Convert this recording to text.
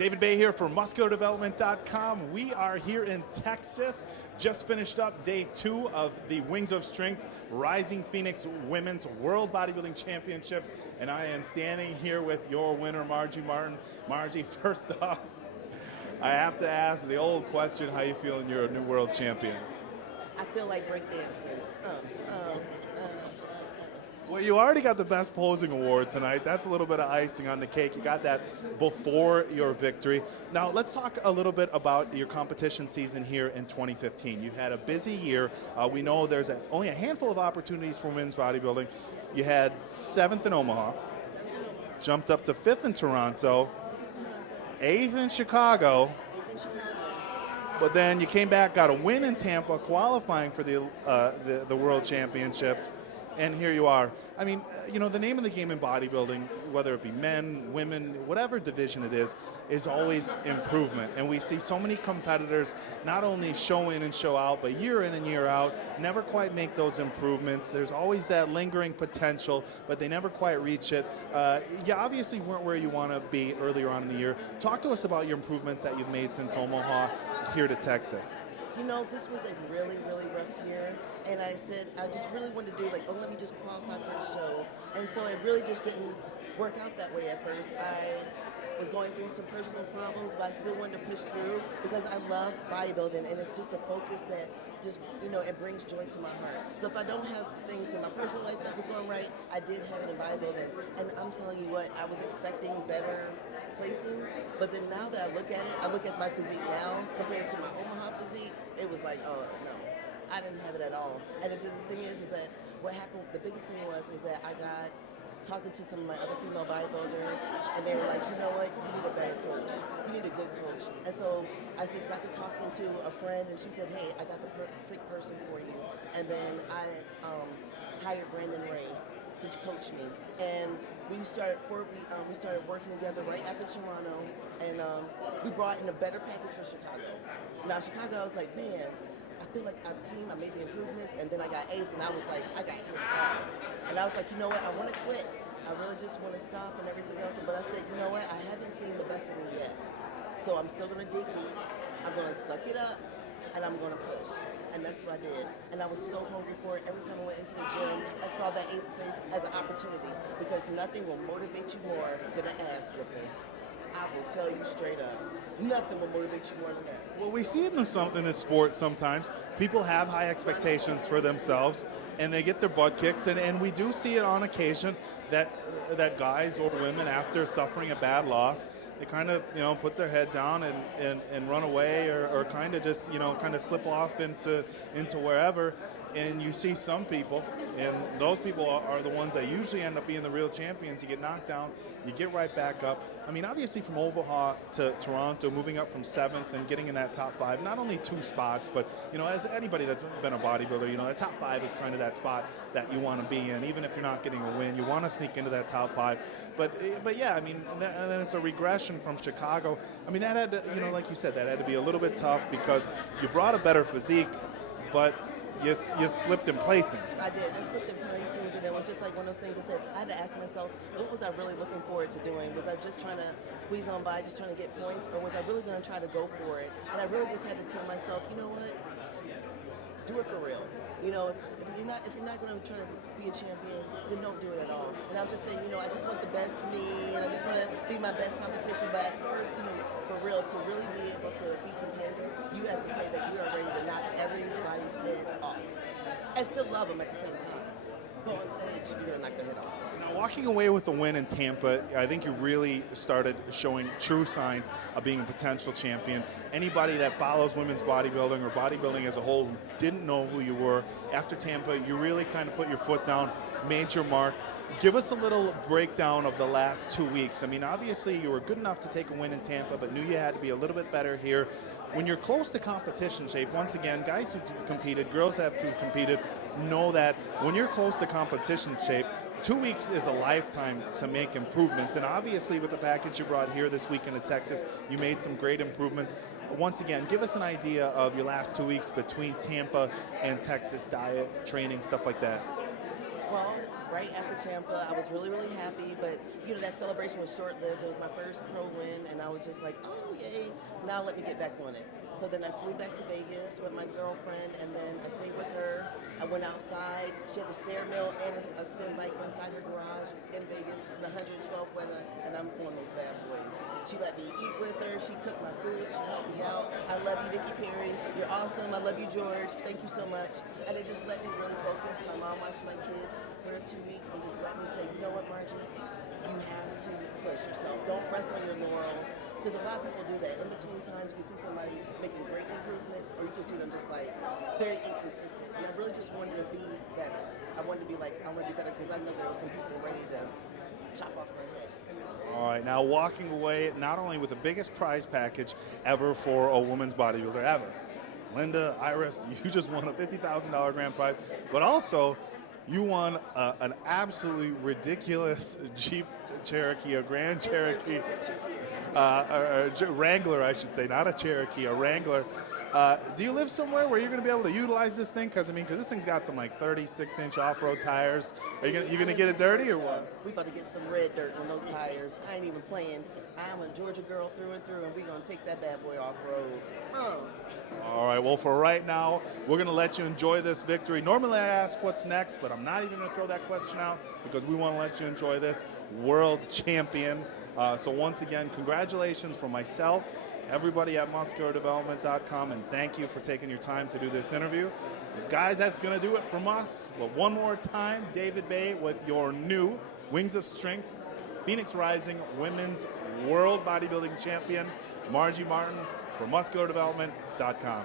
David Bay here for MuscularDevelopment.com. We are here in Texas. Just finished up day 2 of the Wings of Strength Rising Phoenix Women's World Bodybuilding Championships. And I am standing here with your winner, Margie Martin. Margie, first off, I have to ask the old question, how you feeling you're a new world champion? I feel like breakdancing. Well, you already got the Best Posing Award tonight. That's a little bit of icing on the cake. You got that before your victory. Now, let's talk a little bit about your competition season here in 2015. You had a busy year. We know there's only a handful of opportunities for women's bodybuilding. You had 7th in Omaha, jumped up to 5th in Toronto, 8th in Chicago, but then you came back, got a win in Tampa, qualifying for the World Championships. And here you are. I mean, the name of the game in bodybuilding, whether it be men, women, whatever division it is always improvement. And we see so many competitors not only show in and show out, but year in and year out, never quite make those improvements. There's always that lingering potential, but they never quite reach it. You obviously weren't where you want to be earlier on in the year. Talk to us about your improvements that you've made since Omaha here to Texas. This was a really, really rough year. And I said, I just really wanted to do let me just qualify for the shows. And so it really just didn't work out that way at first. I was going through some personal problems, but I still wanted to push through because I love bodybuilding, and it's just a focus that just, it brings joy to my heart. So if I don't have things in my personal life that was going right, I did have it in bodybuilding. And I'm telling you what, I was expecting better placings, but then now that I look at it, I look at my physique now compared to my Omaha physique, it was like, oh, no. I didn't have it at all. And the thing is that what happened, the biggest thing was that I got talking to some of my other female bodybuilders, and they were like, you know what, you need a better coach. You need a good coach. And so I just got to talking to a friend, and she said, hey, I got the perfect person for you. And then I hired Brandon Ray to coach me. And we started working together right after Toronto, and we brought in a better package for Chicago. Now, Chicago, I was like, man, I feel like I made the improvements, and then I got 8th, and I was like, I got 8th. And I was like, you know what, I want to quit. I really just want to stop and everything else. But I said, you know what, I haven't seen the best of me yet. So I'm still going to dig deep. I'm going to suck it up, and I'm going to push. And that's what I did. And I was so hungry for it. Every time I went into the gym, I saw that 8th place as an opportunity, because nothing will motivate you more than an ass whipping. I will tell you straight up, nothing will motivate you more than that. Well, we see it in this sport sometimes. People have high expectations for themselves, and they get their butt kicks, and we do see it on occasion that guys or women, after suffering a bad loss, they kind of put their head down and run away, or kind of just kind of slip off into wherever. And you see some people, and those people are the ones that usually end up being the real champions. You get knocked down, you get right back up. I mean, obviously from Omaha to Toronto, moving up from 7th and getting in that top 5, not only 2 spots, but, as anybody that's been a bodybuilder, that top 5 is kind of that spot that you want to be in. Even if you're not getting a win, you want to sneak into that top 5. But yeah, I mean, and then it's a regression from Chicago. I mean, that had to, like you said, that had to be a little bit tough because you brought a better physique, but you slipped in placings. I did. I slipped in placings, and it was just like one of those things I said, I had to ask myself, what was I really looking forward to doing? Was I just trying to squeeze on by, just trying to get points, or was I really going to try to go for it? And I really just had to tell myself, you know what? Do it for real. If you're not going to try to be a champion, then don't do it at all. And I'll just say, I just want the best me, and I just want to be my best competition. But first, for real, to really be able to be competitive, you have to say that you are ready to knock everybody's head off. And still love them at the same time. Go on stage, you're going to knock their head off. Now, walking away with the win in Tampa, I think you really started showing true signs of being a potential champion. Anybody that follows women's bodybuilding or bodybuilding as a whole who didn't know who you were, after Tampa, you really kind of put your foot down, made your mark. Give us a little breakdown of the last 2 weeks. I mean, obviously you were good enough to take a win in Tampa, but knew you had to be a little bit better here. When you're close to competition shape, once again, guys who competed, girls who competed, know that when you're close to competition shape, 2 weeks is a lifetime to make improvements. And obviously with the package you brought here this week into Texas, you made some great improvements. Once again, give us an idea of your last 2 weeks between Tampa and Texas, diet, training, stuff like that. Well, right after Champa, I was really, really happy, but you know that celebration was short-lived. It was my first pro win, and I was just like, oh yay! Now let me get back on it. So then I flew back to Vegas with my girlfriend, and then I stayed with her. I went outside. She has a stair mill and a spin bike inside her garage in Vegas, the 112th weather, and I'm on those bad boys. She let me eat with her. She cooked my food. She helped me out. I love you, Nikki Perry. You're awesome. I love you, George. Thank you so much. And it just let me really focus. My mom watched my kids for 2 weeks and just let me say, you know what, Margie? You have to push yourself. Don't rest on your laurels. Because a lot of people do that. In between times, you can see somebody making great improvements, or you can see them just like very inconsistent. And I really just wanted to be better. I wanted to be like, I want to be better because I know there were some people ready to chop off my head. All right, now walking away not only with the biggest prize package ever for a women's bodybuilder ever. Linda, Iris, you just won a $50,000 grand prize, but also you won an absolutely ridiculous Jeep Cherokee, a Grand Cherokee, a Wrangler, I should say, not a Cherokee, a Wrangler. Do you live somewhere where you're going to be able to utilize this thing? Because this thing's got some like 36-inch off-road tires. Are you gonna get it dirty or what? We about to get some red dirt on those tires. I ain't even playing. I'm a Georgia girl through and through, and we gonna take that bad boy off-road. All right, well, for right now, we're going to let you enjoy this victory. Normally I ask what's next, but I'm not even going to throw that question out because we want to let you enjoy this world champion. So once again, congratulations from myself, everybody at musculardevelopment.com, and thank you for taking your time to do this interview. Guys, that's going to do it from us. But one more time, David Bay with your new Wings of Strength, Phoenix Rising Women's World Bodybuilding Champion, Margie Martin, for musculardevelopment.com.